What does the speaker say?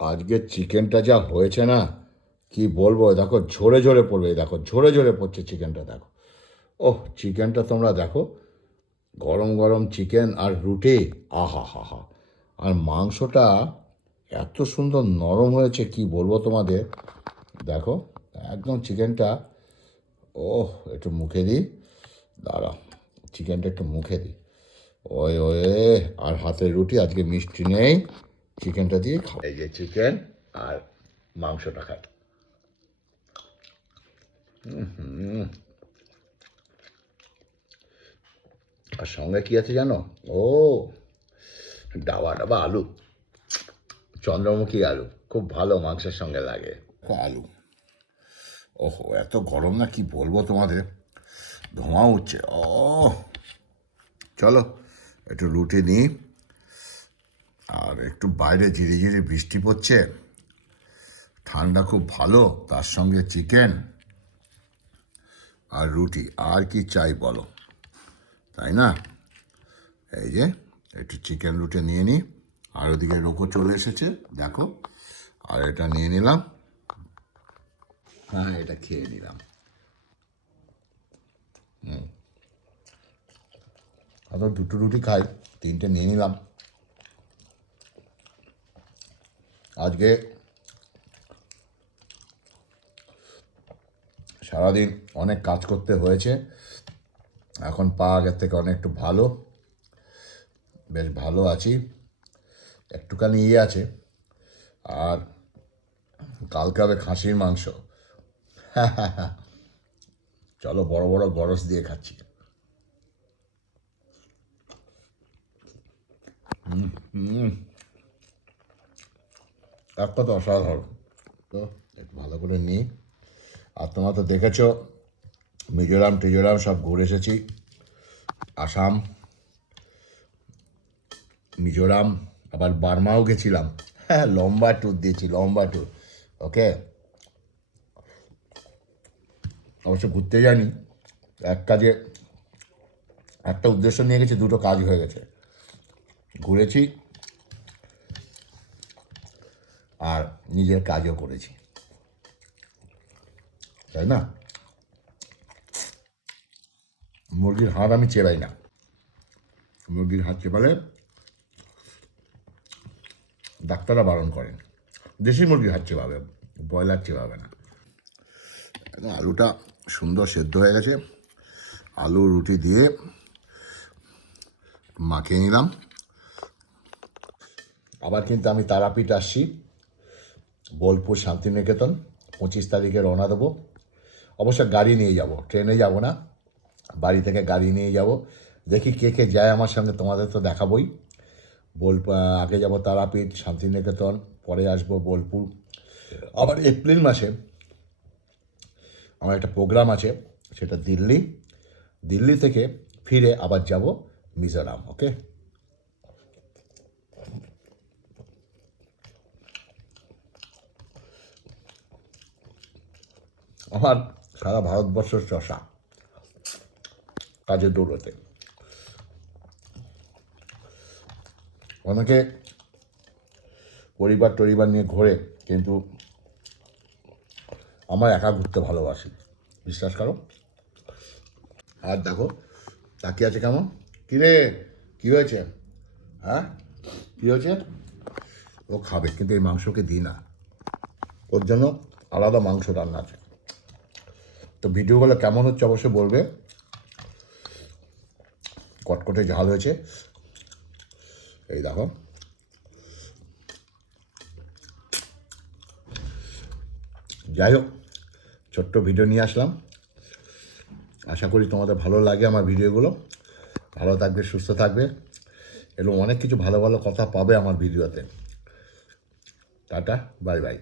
আজকে চিকেনটা যা হয়েছে না, কি বলবো, দেখো ঝরে ঝরে পড়বে, দেখো ঝরে ঝরে পড়ছে চিকেনটা, দেখো। ওহ, চিকেনটা তোমরা দেখো, গরম গরম চিকেন আর রুটি, আহা হা হা। আর মাংসটা এত সুন্দর নরম হয়েছে, কি বলবো তোমাদের, দেখো একদম চিকেনটা। ওহ, একটু মুখে দিই, দাঁড়াও, চিকেনটা একটু মুখে দিই। ওই ওয়ে, আর হাতের রুটি, আজকে মিষ্টি নেই, চিকেনটা দিয়ে খাও। এই যে চিকেন আর মাংসটা খাই। আর সঙ্গে কি আছে জানো? ও, ডাবা ডাবা আলু, চন্দ্রমুখী আলু, খুব ভালো মাংসের সঙ্গে লাগে আলু। ওহো, এত গরম না, কি বলবো তোমাদের, ধোঁয়া উঠছে। ও, চলো একটু রুটি নিই, আর একটু বাইরে ঝিরি ঝিরি বৃষ্টি পড়ছে, ঠান্ডা খুব ভালো, তার সঙ্গে চিকেন আর রুটি, আর কি চাই বলো, তাই না? এই যে একটু চিকেন রুটি নিয়ে নিই, আর ওদিকে রোকো চলে এসেছে, দেখো, আর এটা নিয়ে নিলাম। হ্যাঁ, এটা খেয়ে নিলাম। অত দুটো রুটি খাই, তিনটে নিয়ে নিলাম। আজকে সারাদিন অনেক কাজ করতে হয়েছে, এখন পা আগের থেকে অনেক একটু ভালো, বেশ ভালো আছি, একটুখানি ইয়ে আছে। আর কালকে হবে খাসির মাংস, চলো বড় বড় গরস দিয়ে খাচ্ছি। এক কথা অসাধারণ। তো একটু ভালো করে নিই। আর তোমরা তো দেখেছো, মিজোরাম টিজোরাম সব ঘুরে এসেছি, আসাম, মিজোরাম, আবার বার্মাও গেছিলাম। হ্যাঁ, লম্বা ট্যুর দিয়েছি, লম্বা ট্যুর। ওকে, অবশ্য ঘুরতে যাইনি, এক কাজে, একটা উদ্দেশ্য নিয়ে গেছি, দুটো কাজ হয়ে গেছে, ঘুরেছি আর নিজের কাজও করেছি, তাই না? মুরগির হাড় আমি চেবাই না, মুরগির হাড় চেবালে ডাক্তাররা বারণ করেন, দেশি মুরগির হাড় চেবাবে, ব্রয়লার চেবাবে না। একদম আলুটা সুন্দর সেদ্ধ হয়ে গেছে, আলু রুটি দিয়ে মাখিয়ে নিলাম। আবার কিন্তু আমি তারাপীঠ আসছি, বোলপুর শান্তিনিকেতন, 25 তারিখে রওনা দেবো। অবশ্য গাড়ি নিয়ে যাব, ট্রেনে যাব না, বাড়ি থেকে গাড়ি নিয়ে যাব। দেখি কে কে যায় আমার সঙ্গে, তোমাদের তো দেখাবই। আগে যাব তারাপীঠ, শান্তিনিকেতন, পরে আসবো বোলপুর। আবার এপ্রিল মাসে আমার একটা প্রোগ্রাম আছে, সেটা দিল্লি, দিল্লি থেকে ফিরে আবার যাব মিজোরাম। ওকে, আমার সারা ভারতবর্ষ চষা, কাজের দৌড়তে। অনেকে পরিবার টরিবার নিয়ে ঘোরে, কিন্তু আমার একা ঘুরতে ভালোবাসি, বিশ্বাস করো। আর দেখো তাকিয়ে আছে কেমন, কিরে, কী হয়েছে? হ্যাঁ, কী হয়েছে? ও খাবে, কিন্তু এই মাংসকে দিই না, ওর জন্য আলাদা মাংস রান্না আছে। তো ভিডিওগুলো কেমন হচ্ছে অবশ্যই বলবে, কটকটে ঝাল হয়েছে, এই দেখো। যাই হোক, ছোট্ট ভিডিও নিয়ে আসলাম, আশা করি তোমাদের ভালো লাগে আমার ভিডিওগুলো। ভালো থাকবে, সুস্থ থাকবে, এবং অনেক কিছু ভালো ভালো কথা পাবে আমার ভিডিওতে। Tata, bye bye.